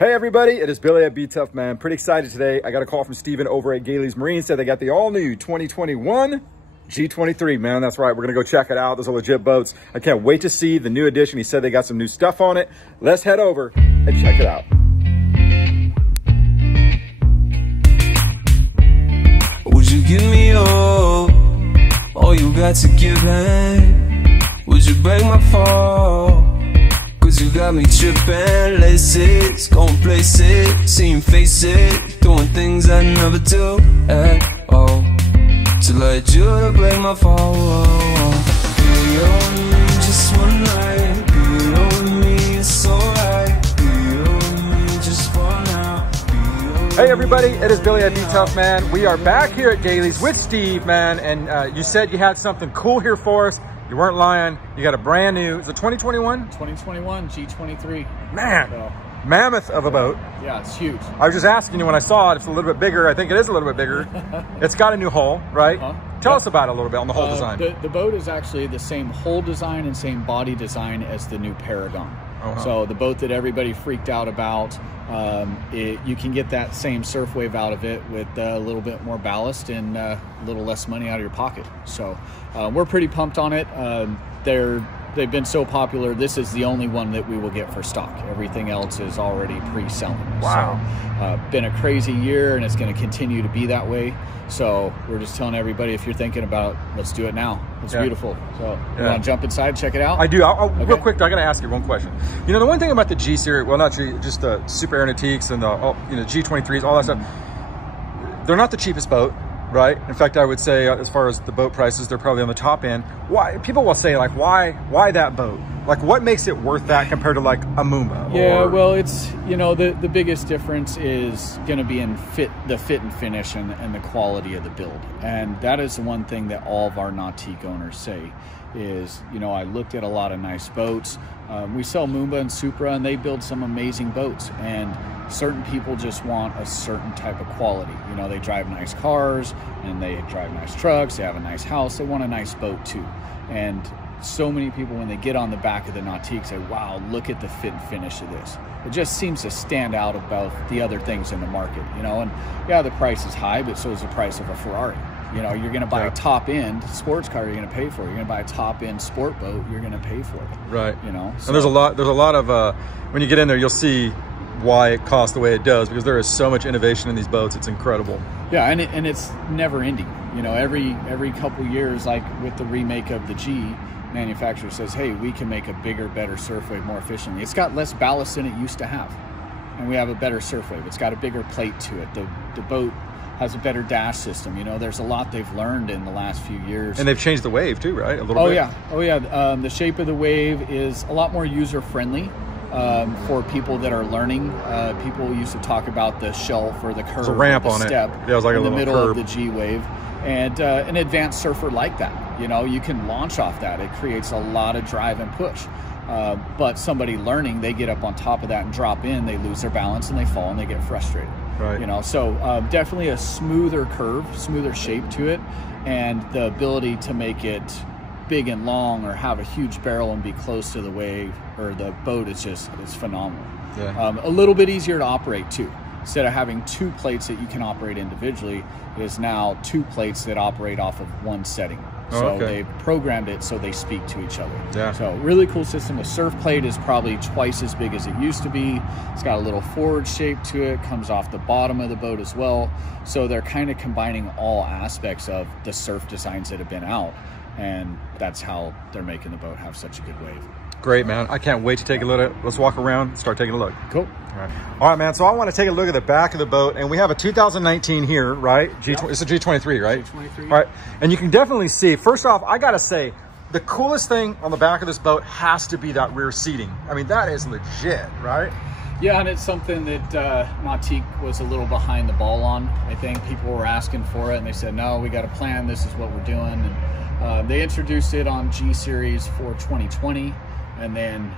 Hey everybody, it is Billy at Be Tough Man. Pretty excited today. I got a call from Steven over at Gailey's Marine. Said they got the all-new 2021 G23, man. That's right. We're going to go check it out. Those are legit boats. I can't wait to see the new edition. He said they got some new stuff on it. Let's head over and check it out. Would you give me all you got to give me? Would you break my fall? Cause you got me tripping, laces, going places, seeing faces, doing things I never do at all. Till I do to break my fall. Be on me just one night, be on me, it's alright. Be on me just for now. Hey everybody, it is Billy at Be Tough Man. We are back here at Gailey's with Steve, man, and you said you had something cool here for us. You weren't lying. You got a brand new, is it 2021? 2021 G23. Man, so, mammoth of a boat. Yeah, it's huge. I was just asking you when I saw it, it's a little bit bigger. I think it is a little bit bigger. It's got a new hull, right? Tell us about it a little bit on the hull design. The boat is actually the same hull design and same body design as the new Paragon. So the boat that everybody freaked out about, you can get that same surf wave out of it with a little bit more ballast and a little less money out of your pocket. So we're pretty pumped on it. They've been so popular. This is the only one that we will get for stock. Everything else is already pre-selling. Wow. So, been a crazy year, and it's going to continue to be that way. So we're just telling everybody, if you're thinking about, let's do it now. It's beautiful. So you want to jump inside, check it out? I do. Okay. Real quick, I got to ask you one question. You know, the one thing about the G series, well, not G, just the Super Nautiques and the G23s, all that stuff. They're not the cheapest boat. Right. In fact, I would say as far as the boat prices, they're probably on the top end. Why? People will say like, why that boat? Like, what makes it worth that compared to like a Moomba? Yeah, well, it's, you know, the biggest difference is going to be in the fit and finish and the quality of the build. And that is the one thing that all of our Nautique owners say is, you know, I looked at a lot of nice boats. We sell Moomba and Supra, and they build some amazing boats. And certain people just want a certain type of quality. You know, they drive nice cars and they drive nice trucks, they have a nice house, they want a nice boat too. And so many people, when they get on the back of the Nautique, say, wow, look at the fit and finish of this. It just seems to stand out above the other things in the market, you know. And yeah, the price is high, but so is the price of a Ferrari. You know, you're going to buy a top-end sports car, you're going to pay for it. You're going to buy a top-end sport boat, you're going to pay for it. Right. You know. So, and there's a lot of when you get in there, you'll see why it costs the way it does, because there is so much innovation in these boats. It's incredible. Yeah, and it's never ending. You know, every couple years, like with the remake of the G, manufacturer says, hey, we can make a bigger, better surf wave more efficiently. It's got less ballast than it used to have, and we have a better surf wave. It's got a bigger plate to it. The boat has a better dash system. You know, there's a lot they've learned in the last few years. And they've changed the wave too, right? A little bit. Oh yeah. The shape of the wave is a lot more user-friendly for people that are learning. People used to talk about the shelf or the curve. There's a ramp on step it. Yeah, it was like in a the little middle curve. of the G wave. And an advanced surfer like that, you know, you can launch off that. It creates a lot of drive and push. But somebody learning, they get up on top of that and drop in, they lose their balance and they fall and they get frustrated. Right. You know, so definitely a smoother curve, smoother shape to it, and the ability to make it big and long or have a huge barrel and be close to the wave or the boat is phenomenal. Yeah. A little bit easier to operate too. Instead of having two plates that you can operate individually, it is now two plates that operate off of one setting. So they've programmed it so they speak to each other. Yeah. So really cool system. The surf plate is probably twice as big as it used to be. It's got a little forward shape to it, comes off the bottom of the boat as well. So they're kind of combining all aspects of the surf designs that have been out, and that's how they're making the boat have such a good wave. Great, man. I can't wait to take a look at it. Let's walk around and start taking a look. Cool. All right, man. So I want to take a look at the back of the boat, and we have a 2019 here, right? It's a G23, right? G23. All right. And you can definitely see, first off, I got to say, the coolest thing on the back of this boat has to be that rear seating. I mean, that is legit, right? Yeah, and it's something that Nautique was a little behind the ball on. I think people were asking for it, and they said, no, we got a plan. This is what we're doing. And they introduced it on G Series for 2020. And then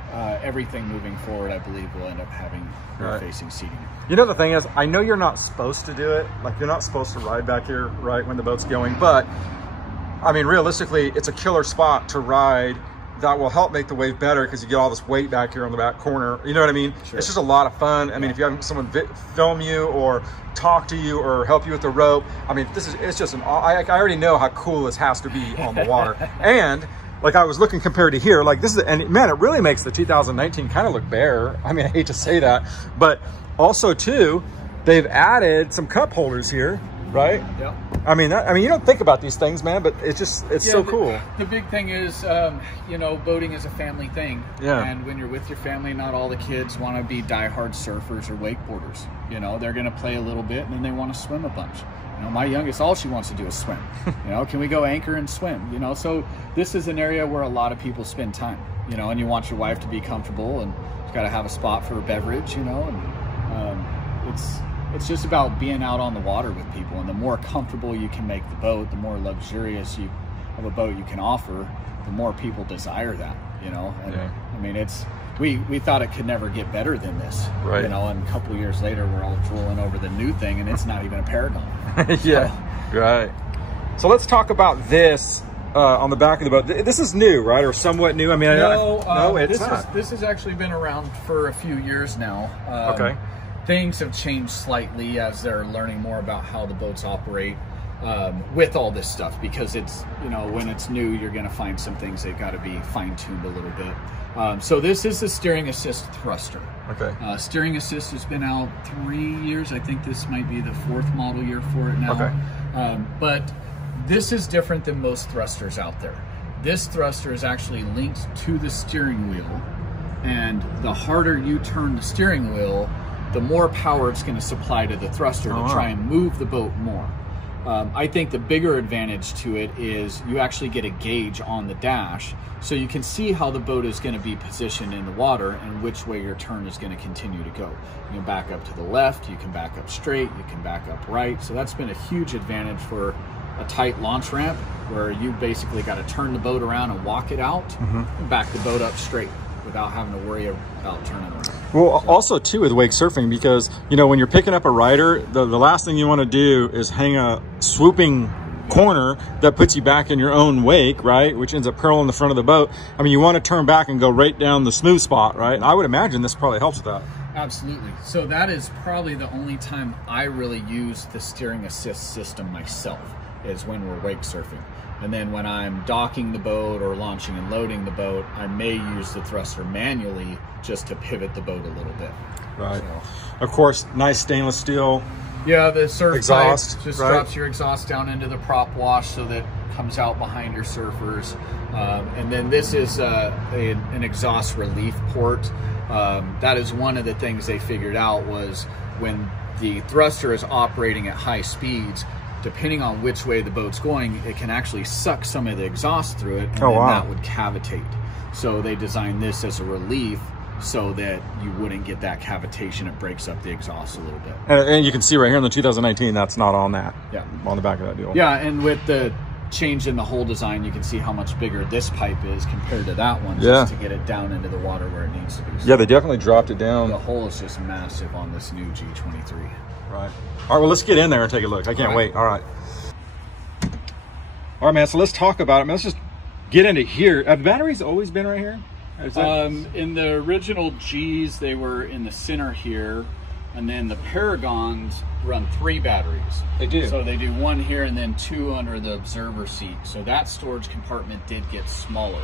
everything moving forward, I believe, will end up having rear-facing seating. You know, the thing is, I know you're not supposed to do it. Like, you're not supposed to ride back here, right, when the boat's going. But, I mean, realistically, it's a killer spot to ride that will help make the wave better because you get all this weight back here on the back corner. You know what I mean? Sure. It's just a lot of fun. I mean, if you have someone film you or talk to you or help you with the rope, I mean, it's just I already know how cool this has to be on the water. And like I was looking compared to here, like this is, and man, it really makes the 2019 kind of look bare. I mean, I hate to say that, but also too, they've added some cup holders here, right? Yep. I mean, you don't think about these things, man, but it's so cool. The big thing is, you know, boating is a family thing. Yeah. And when you're with your family, not all the kids want to be diehard surfers or wakeboarders. You know, they're going to play a little bit and then they want to swim a bunch. You know, my youngest, all she wants to do is swim. You know, can we go anchor and swim? You know, so this is an area where a lot of people spend time, you know, and you want your wife to be comfortable and you've got to have a spot for a beverage, you know, and it's just about being out on the water with people, and the more comfortable you can make the boat, the more luxurious of a boat you can offer, the more people desire that, you know. And yeah. I mean, we thought it could never get better than this, right? You know, and a couple of years later, we're all drooling over the new thing, and it's not even a Paragon. Yeah, so. Right. So let's talk about this on the back of the boat. This is new, right, or somewhat new? I mean, no, it's not. This has actually been around for a few years now. Okay. Things have changed slightly as they're learning more about how the boats operate with all this stuff, because it's, you know, when it's new, you're going to find some things they've got to be fine-tuned a little bit. So this is the steering assist thruster. Okay. Steering assist has been out 3 years. I think this might be the 4th model year for it now. Okay. But this is different than most thrusters out there. This thruster is actually linked to the steering wheel, and the harder you turn the steering wheel, the more power it's going to supply to the thruster to try and move the boat more. I think the bigger advantage to it is you actually get a gauge on the dash, so you can see how the boat is going to be positioned in the water and which way your turn is going to continue to go. You can back up to the left, you can back up straight, you can back up right. So that's been a huge advantage for a tight launch ramp, where you basically got to turn the boat around and walk it out and back the boat up straight without having to worry about turning around. Well, also too with wake surfing, because you know when you're picking up a rider, the last thing you want to do is hang a swooping corner that puts you back in your own wake, right, which ends up curling the front of the boat. I mean, you want to turn back and go right down the smooth spot, right? And I would imagine this probably helps with that. Absolutely. So that is probably the only time I really use the steering assist system myself, is when we're wake surfing. And then when I'm docking the boat or launching and loading the boat, I may use the thruster manually just to pivot the boat a little bit. Right. So, of course, nice stainless steel. yeah, the surf exhaust pipe just right? drops your exhaust down into the prop wash so that it comes out behind your surfers. And then this is an exhaust relief port. That is one of the things they figured out, was when the thruster is operating at high speeds, depending on which way the boat's going, it can actually suck some of the exhaust through it, and then that would cavitate. So they designed this as a relief so that you wouldn't get that cavitation. It breaks up the exhaust a little bit. And you can see right here in the 2019, that's not on that. Yeah. On the back of that deal. Yeah, and with the change in the whole design, you can see how much bigger this pipe is compared to that one, just to get it down into the water where it needs to be. So yeah, they definitely dropped it down. the hole is just massive on this new G23. Right. All right, well, let's get in there and take a look. I can't wait. All right. All right, man, so let's talk about it. Man, let's just get into here. Have the batteries always been right here? In the original Gs, they were in the center here, and then the Paragons run 3 batteries. They do. So they do 1 here and then 2 under the observer seat. So that storage compartment did get smaller.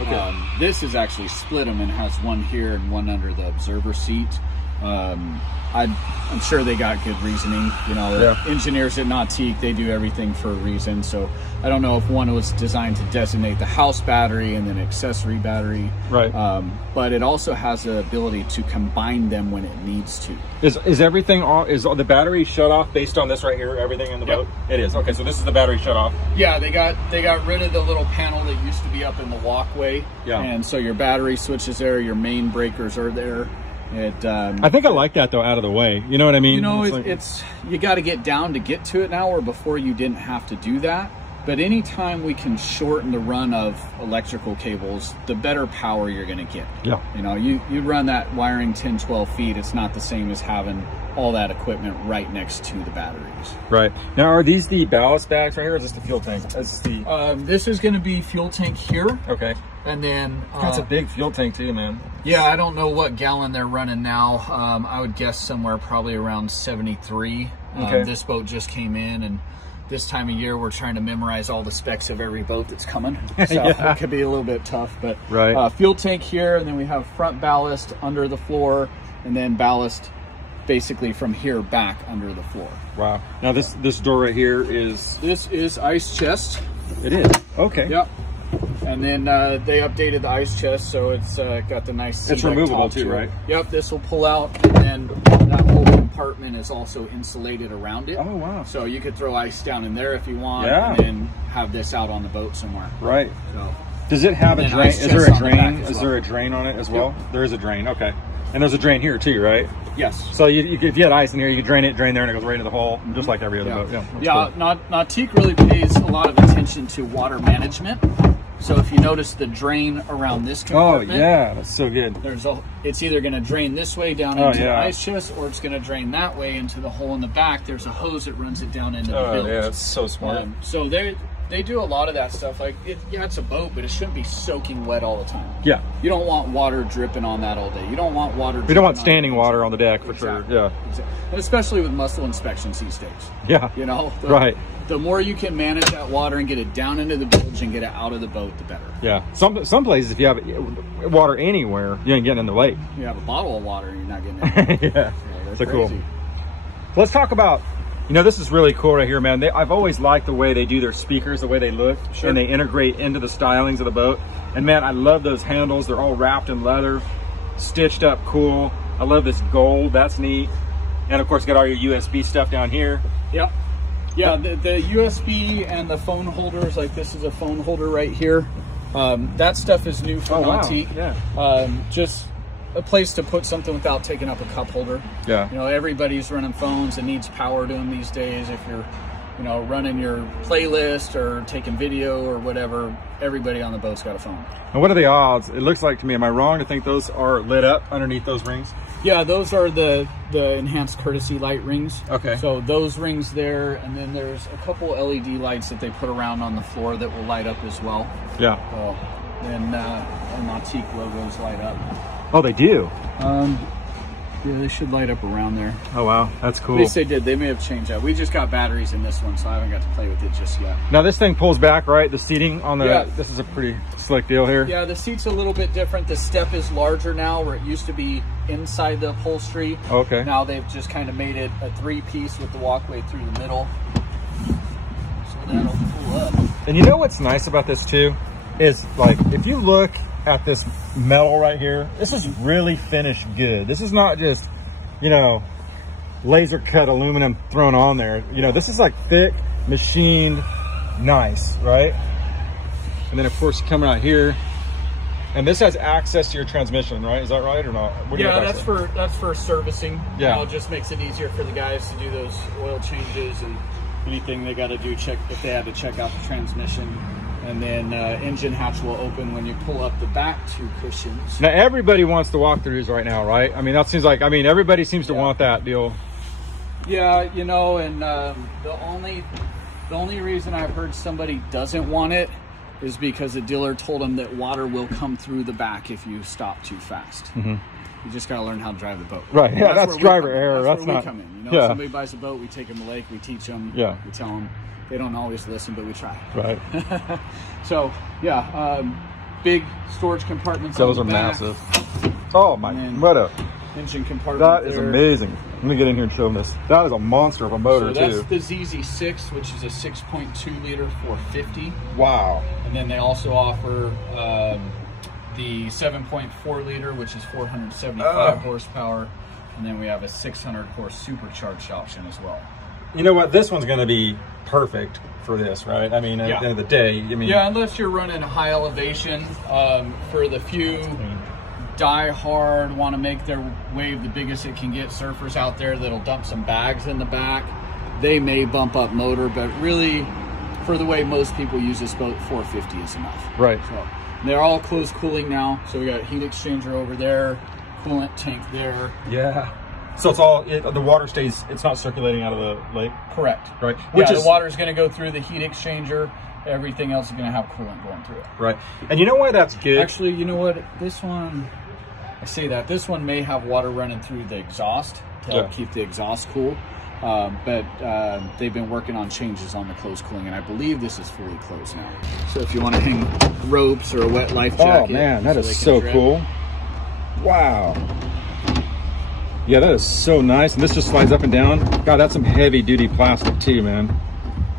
Okay. This is actually split them and has 1 here and 1 under the observer seat. I'm sure they got good reasoning. You know, engineers at Nautique, they do everything for a reason. So I don't know if one was designed to designate the house battery and then accessory battery. Right. But it also has the ability to combine them when it needs to. Is everything off? Is the battery shut off based on this right here? Everything in the boat? It is. Okay, so this is the battery shut off. Yeah, they got rid of the little panel that used to be up in the walkway. Yeah. And so your battery switch is there, your main breakers are there. I think I like that though, out of the way. You know what I mean? You know, it's you got to get down to get to it now, where before you didn't have to do that. But anytime we can shorten the run of electrical cables, the better power you're going to get. Yeah. You know, you run that wiring 10, 12 feet. It's not the same as having all that equipment right next to the batteries. Right. Now, are these the ballast bags right here, or is this the fuel tank? This is the... this is going to be fuel tank here. Okay. And then that's a big fuel tank too, man. Yeah, I don't know what gallon they're running now. I would guess somewhere probably around 73. Okay. This boat just came in, and this time of year we're trying to memorize all the specs of every boat that's coming. So Yeah. it could be a little bit tough, but right. Fuel tank here, and then we have front ballast under the floor, and then ballast basically from here back under the floor. Wow. Now this door right here is... This is ice chest. It is. Okay. Yep. And then they updated the ice chest, so it's got the nice... It's removable too, right? Yep, this will pull out, and then that whole compartment is also insulated around it. Oh, wow. So you could throw ice down in there if you want, Yeah. and then have this out on the boat somewhere. Right. So, does it have a drain? Is there a drain? Is there a drain on it as well? Yep. There is a drain, okay. And there's a drain here too, right? Yes. So if you had ice in here, you could drain there, and it goes right into the hole, just like every other boat. Yeah, yeah. Cool. Nautique really pays a lot of attention to water management. So if you notice the drain around this compartment, oh yeah, that's so good. It's either going to drain this way down into the ice chest, or it's going to drain that way into the hole in the back. There's a hose that runs it down into the bilge. Yeah, that's so smart. So they do a lot of that stuff. Like, it's a boat, but it shouldn't be soaking wet all the time. Yeah. You don't want water dripping on that all day. You don't want water. We don't want standing water on the deck for sure. Yeah. Exactly. And especially with muscle inspections these days. Yeah. You know. Right. The more you can manage that water and get it down into the bilge and get it out of the boat, the better. Yeah. Some places, if you have water anywhere, you ain't getting in the lake. You have a bottle of water and you're not getting it. Yeah. That's so crazy. Cool. Let's talk about, this is really cool right here, man. I've always liked the way they do their speakers, the way they look, sure. and they integrate into the stylings of the boat. And man, I love those handles. They're all wrapped in leather, stitched up cool. I love this gold. That's neat. And of course, you got all your USB stuff down here. Yep. Yeah, the USB and the phone holders, like this is a phone holder right here. That stuff is new for Nautique. Wow. Yeah. Just a place to put something without taking up a cup holder. Yeah. Everybody's running phones and needs power to them these days. If you're, running your playlist or taking video or whatever, everybody on the boat's got a phone. And what are the odds? It looks like to me, am I wrong to think those are lit up underneath those rings? Yeah, those are the enhanced courtesy light rings. Okay. So those rings there, and then there's a couple LED lights that they put around on the floor that will light up as well. Yeah. So then Nautique logos light up. Oh, they do? Yeah, they should light up around there. Oh, wow. That's cool. At least they did. They may have changed that. We just got batteries in this one, so I haven't got to play with it just yet. Now, this thing pulls back, right? The seating on the... Yeah. This is a pretty slick deal here. Yeah, the seat's a little bit different. The step is larger now, where it used to be inside the upholstery. Okay. Now they've just kind of made it a three-piece with the walkway through the middle. So that'll pull up. And you know what's nice about this, too? Is, like, if you look at this metal right here, this is really finished good. This is not just, laser cut aluminum thrown on there. This is like thick, machined, nice, right? And then of course coming out here, and this has access to your transmission, right? Is that right or not? Yeah, that's for servicing. Yeah. It just makes it easier for the guys to do those oil changes and anything they got to do. Check if they had to check out the transmission. And then engine hatch will open when you pull up the back two cushions. Now everybody wants the walkthroughs right now, right? I mean, that seems like, everybody seems to want that deal. Yeah, and the only reason I've heard somebody doesn't want it is because the dealer told them that water will come through the back if you stop too fast. Mm-hmm. You just got to learn how to drive the boat. Right, yeah, that's driver error. That's where not... we come in. Somebody buys a boat, we take them to the lake, we teach them, we tell them. They don't always listen, but we try. Right. So, yeah, big storage compartments. Those are back. massive. Oh, my, what a... Engine compartment. That is amazing. Let me get in here and show them this. That is a monster of a motor, so too. That's the ZZ6, which is a 6.2 liter 450. Wow. And then they also offer the 7.4 liter, which is 475 horsepower. And then we have a 600 horse supercharged option as well. You know what? This one's going to be perfect for this, right? I mean, at the end of the day, yeah, unless you're running high elevation. For the few die hard, want to make their wave the biggest it can get surfers out there that'll dump some bags in the back, they may bump up motor, but really, for the way most people use this boat, 450 is enough. Right. So they're all closed cooling now. So we got a heat exchanger over there, coolant tank there. Yeah. So it's all, the water stays, it's not circulating out of the lake? Correct. Right. Which the water is going to go through the heat exchanger. Everything else is going to have coolant going through it. Right. And you know why that's good? Actually, you know what? This one, I say that. This one may have water running through the exhaust to help keep the exhaust cool. But they've been working on changes on the closed cooling, and I believe this is fully closed now. So if you want to hang ropes or a wet life jacket. Oh man, that is so cool. Wow. Yeah, that is so nice. And this just slides up and down. God, that's some heavy duty plastic too, man.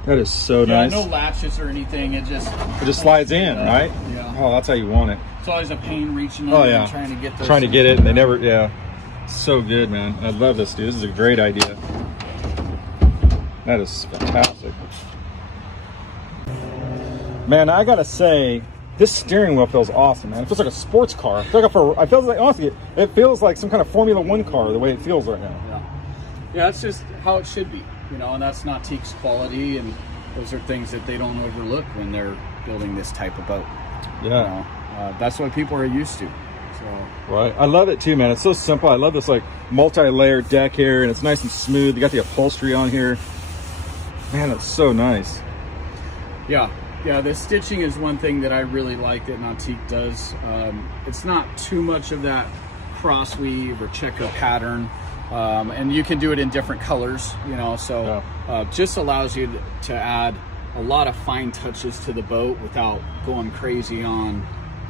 That is so nice. No latches or anything. It just slides in, right? Yeah. Oh, that's how you want it. It's always a pain reaching in and trying to get those. Trying to get it, and they never, So good, man. I love this, dude. This is a great idea. That is fantastic. Man, I gotta say, this steering wheel feels awesome, man. It feels like a sports car. Honestly, it feels like some kind of Formula One car, the way it feels right now. Yeah, that's just how it should be, you know, and that's Nautique's quality, and those are things that they don't overlook when they're building this type of boat. Yeah. You know, that's what people are used to. So. Right. I love it too, man. It's so simple. I love this like multi-layered deck here, and it's nice and smooth. You got the upholstery on here. Man, that's so nice. Yeah, the stitching is one thing that I really like that Nautique does. It's not too much of that cross weave or checker pattern, and you can do it in different colors, you know, so just allows you to add a lot of fine touches to the boat without going crazy on,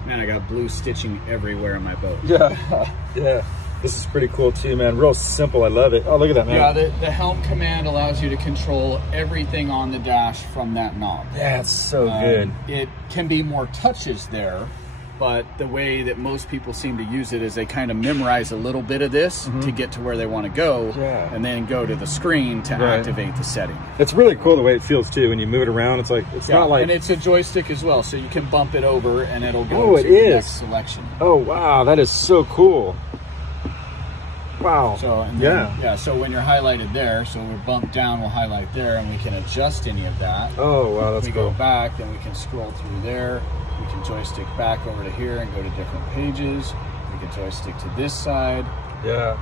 man, I got blue stitching everywhere in my boat. Yeah. This is pretty cool too, man. Real simple. I love it. Oh, look at that, man. Yeah, the Helm Command allows you to control everything on the dash from that knob. Yeah, it's so good. It can be more touches there, but the way that most people seem to use it is they kind of memorize a little bit of this to get to where they want to go, and then go to the screen to activate the setting. It's really cool the way it feels too when you move it around. It's like not like, and it's a joystick as well, so you can bump it over and it'll go to the next selection. Oh wow, that is so cool. Wow. So so when you're highlighted there, so we're bumped down, we'll highlight there, and we can adjust any of that. Oh wow, that's cool. We go back, then we can scroll through there. We can joystick back over to here and go to different pages. We can joystick to this side. Yeah.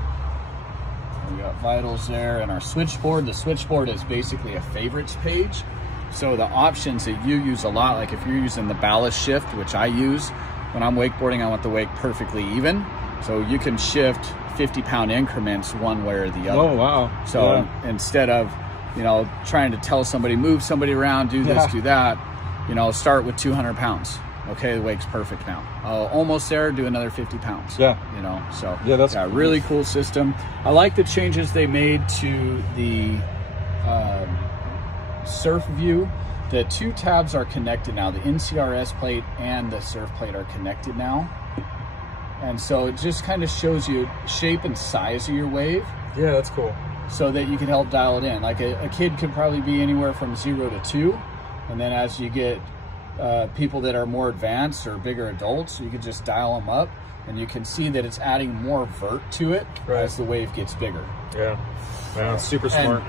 We got vitals there, and our switchboard. The switchboard is basically a favorites page. So the options that you use a lot, like if you're using the Ballast Shift, which I use when I'm wakeboarding, I want the wake perfectly even. So you can shift 50-pound increments one way or the other. Oh wow. So instead of, you know, trying to tell somebody, move somebody around, do this, do that, you know, start with 200 pounds. Okay, the wake's perfect now. Almost there, do another 50 pounds. Yeah. You know, so that's a really cool system. I like the changes they made to the surf view. The two tabs are connected now. The NCRS plate and the surf plate are connected now. And so it just kind of shows you shape and size of your wave. Yeah, that's cool. So that you can help dial it in. Like a kid could probably be anywhere from 0 to 2. And then as you get people that are more advanced or bigger adults, you can just dial them up, and you can see that it's adding more vert to it as the wave gets bigger. Yeah, wow, super smart.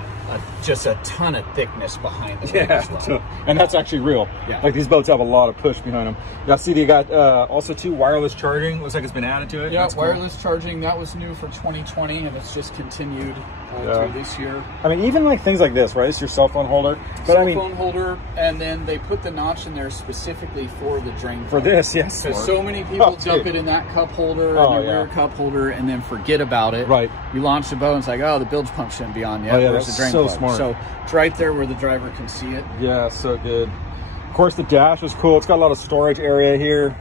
Just a ton of thickness behind the wave as well. And that's actually real. Yeah. Like these boats have a lot of push behind them. Yeah, see they got also 2 wireless charging. Looks like it's been added to it. Yeah, that's wireless charging. That was new for 2020, and it's just continued through this year. I mean, even like things like this, right? It's your cell phone holder. But cell phone holder, and then they put the notch in there specifically for the drain. For this, yes. Because so many people dump it in that cup holder and their rear cup holder, and then forget about it. Right. You launch the boat, and it's like, oh, the bilge pump shouldn't be on yet. Oh, yeah, where's the drain so plug? smart. So it's right there where the driver can see it. Yeah, so good. Of course, the dash is cool. It's got a lot of storage area here.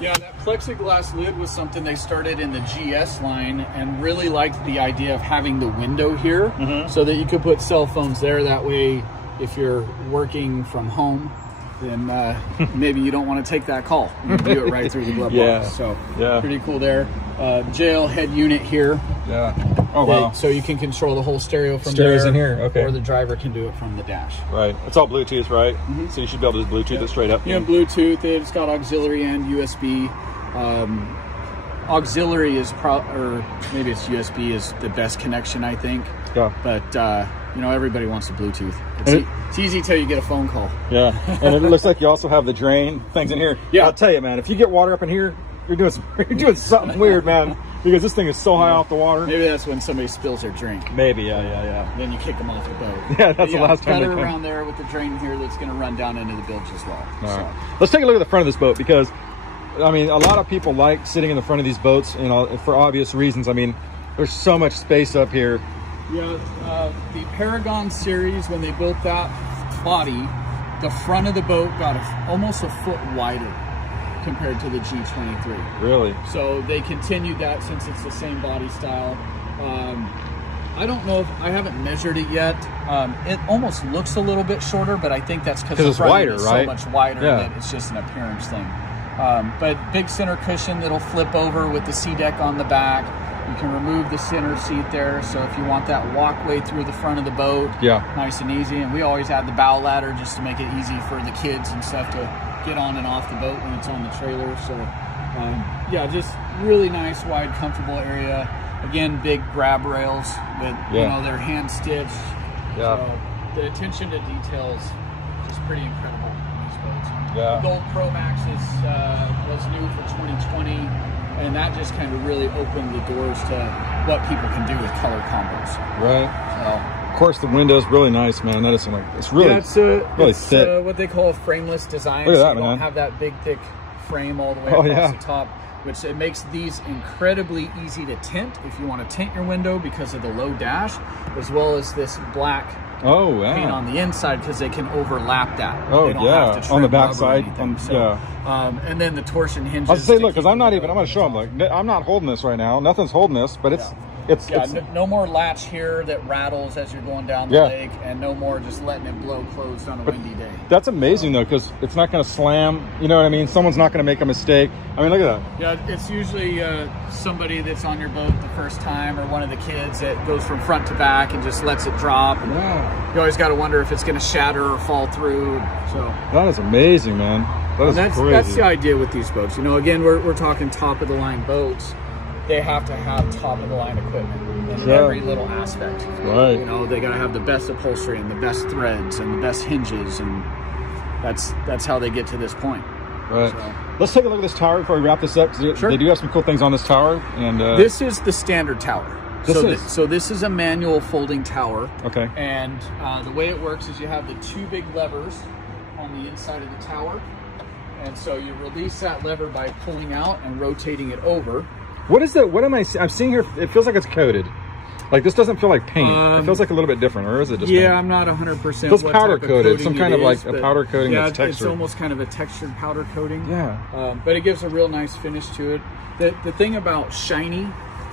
Yeah, that plexiglass lid was something they started in the GS line, and really liked the idea of having the window here so that you could put cell phones there. That way, if you're working from home, then maybe you don't want to take that call. You can do it right through the glove box. So pretty cool there. JL head unit here. Yeah. Oh wow. So you can control the whole stereo from Stereo's there. in here. Okay. Or the driver can do it from the dash. Right. It's all Bluetooth, right? So you should be able to Bluetooth it straight up. Yeah, Bluetooth. It's got auxiliary and USB. Auxiliary is or maybe it's USB is the best connection, I think. Yeah. But you know, everybody wants the Bluetooth. It's easy till you get a phone call. Yeah. And it looks like you also have the drain things in here. Yeah. I'll tell you, man, if you get water up in here, you're doing something weird, man. because this thing is so high off the water. Maybe that's when somebody spills their drink. Maybe, yeah. Then you kick them off the boat. Yeah, that's the last time. Better around there with the drain here that's going to run down into the bilge as well. All right. Let's take a look at the front of this boat, because I mean, a lot of people like sitting in the front of these boats, you know, for obvious reasons. I mean, there's so much space up here. Yeah, the Paragon series, when they built that body, the front of the boat got almost a foot wider compared to the G23. Really? So they continued that since it's the same body style. I don't know if I haven't measured it yet. It almost looks a little bit shorter, but I think that's because it's wider, right? So much wider that it's just an appearance thing. But big center cushion that'll flip over with the sea deck on the back. You can remove the center seat there, so if you want that walkway through the front of the boat, nice and easy. And we always add the bow ladder just to make it easy for the kids and stuff to get on and off the boat when it's on the trailer. So yeah, just really nice, wide, comfortable area. Again, big grab rails with you know, they're hand stitched. So the attention to detail is just pretty incredible in these boats. The Gold Pro Max was new for 2020. And that just kind of really opened the doors to what people can do with color combos. Right. So, of course, the window's really nice, man. That is like, it's really, really thick. What they call a frameless design. Look at so that, you man. don't have that big, thick frame all the way across the top, which it makes these incredibly easy to tint if you want to tint your window because of the low dash, as well as this black paint on the inside because they can overlap that. Oh, they don't have to on the trim back rubber side. or anything. So, and then the torsion hinges. I was gonna say, look, because I'm not even, I'm going to show them, like, I'm not holding this right now. Nothing's holding this, but it's no more latch here that rattles as you're going down the lake, and no more just letting it blow closed on a windy day. That's amazing though, because it's not going to slam. You know what I mean? Someone's not going to make a mistake. I mean, look at that. Yeah, it's usually somebody that's on your boat the first time, or one of the kids that goes from front to back and just lets it drop. And you always got to wonder if it's going to shatter or fall through. So that is amazing, man. That's crazy. That's the idea with these boats. You know, again, we're talking top of the line boats. They have to have top of the line equipment in every little aspect. Right. You know, they got to have the best upholstery and the best threads and the best hinges, and that's how they get to this point. Right. So, let's take a look at this tower before we wrap this up. They do have some cool things on this tower. And this is the standard tower. So this is a manual folding tower. Okay. And the way it works is you have the two big levers on the inside of the tower. And so you release that lever by pulling out and rotating it over. What is that? What am I? I'm seeing here. It feels like it's coated. Like this doesn't feel like paint. It feels like a little bit different, or is it just? Yeah, paint? I'm not 100%. It feels powder coated. Some kind of like a powder coating. Yeah, that's textured. It's almost kind of a textured powder coating. Yeah. But it gives a real nice finish to it. The thing about shiny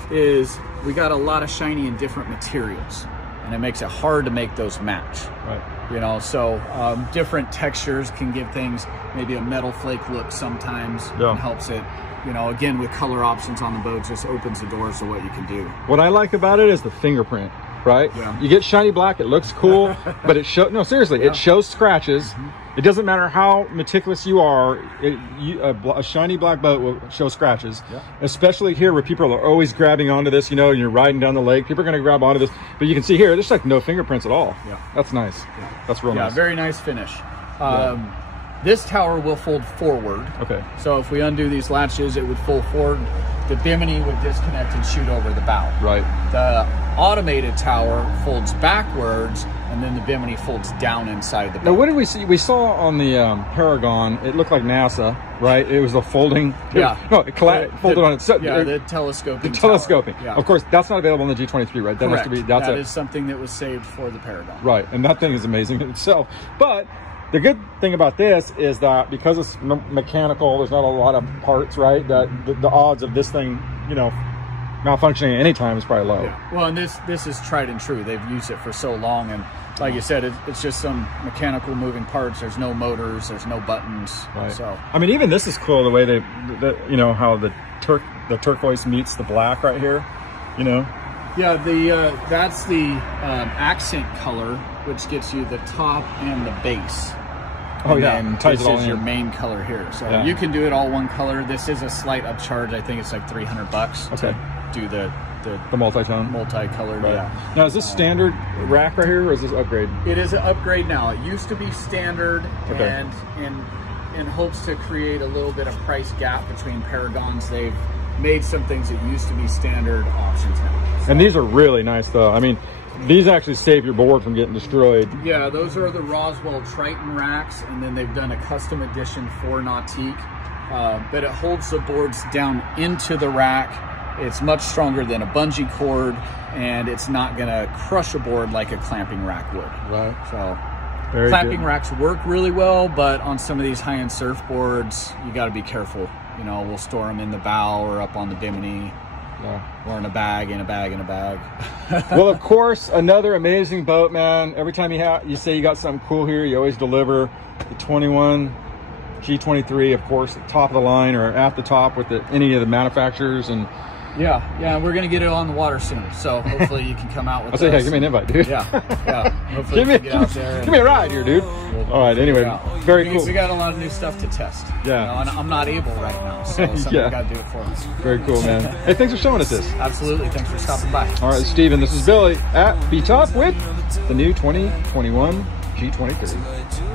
is we got a lot of shiny in different materials, and it makes it hard to make those match. Right. You know, so different textures can give things maybe a metal flake look sometimes, and helps it. You know, again, with color options on the boat, just opens the doors to what you can do. What I like about it is the fingerprint, right? Yeah. You get shiny black, it looks cool, but it shows, no, seriously, it shows scratches. It doesn't matter how meticulous you are, a shiny black boat will show scratches. Especially here where people are always grabbing onto this, you know, you're riding down the lake, people are going to grab onto this. But you can see here, there's like no fingerprints at all. That's nice. That's real nice. Yeah, very nice finish. This tower will fold forward. Okay. So if we undo these latches, it would fold forward. The bimini would disconnect and shoot over the bow. Right. The automated tower folds backwards, and then the bimini folds down inside the boat. Now, what did we see? We saw on the Paragon, it looked like NASA, right? It was a folding. No, it folded on itself. The telescoping. The telescoping. Tower. Yeah. Of course, that's not available on the G23, right? That Correct. has to be. That is something that was saved for the Paragon. Right, and that thing is amazing in itself. But the good thing about this is that because it's mechanical, there's not a lot of parts, right? That the odds of this thing, you know, malfunctioning at any time is probably low. Yeah. Well, and this is tried and true. They've used it for so long, and like you said, it's just some mechanical moving parts. There's no motors, there's no buttons. Right. So I mean, even this is cool. The way you know, how the turquoise meets the black right here. You know. Yeah, that's the accent color, which gets you the top and the base. Oh, and yeah, then ties it all this is in. your main color here. So you can do it all one color. This is a slight upcharge. I think it's like $300 to do the multi-tone, multi-colored. Right. Yeah. Now, is this standard rack right here, or is this upgrade? It is an upgrade now. It used to be standard, and in hopes to create a little bit of price gap between Paragons, they've made some things that used to be standard options now. So, and these are really nice though. I mean, these actually save your board from getting destroyed. yeah, those are the Roswell Triton racks, and then they've done a custom edition for Nautique. But it holds the boards down into the rack. It's much stronger than a bungee cord, and it's not gonna crush a board like a clamping rack would. Right. So Very clamping good. racks work really well, but on some of these high-end surfboards, you gotta be careful. You know, we'll store them in the bow or up on the bimini, or in a bag, Well, of course, another amazing boat, man. Every time you say you got something cool here, you always deliver. The 21 G23, of course, top of the line or at the top with any of the manufacturers. And yeah, we're gonna get it on the water soon, so hopefully you can come out with I say, us. hey, give me an invite, dude. Yeah. Hopefully you can get out there. Give me a ride here, dude. All right, anyway, very cool. We got a lot of new stuff to test. Yeah. You know, and I'm not able right now, so somebody's got to do it for me. Very cool, man. Hey, thanks for showing us this. Absolutely. Thanks for stopping by. All right, Steven, this is Billy at Be Top with the new 2021 G23.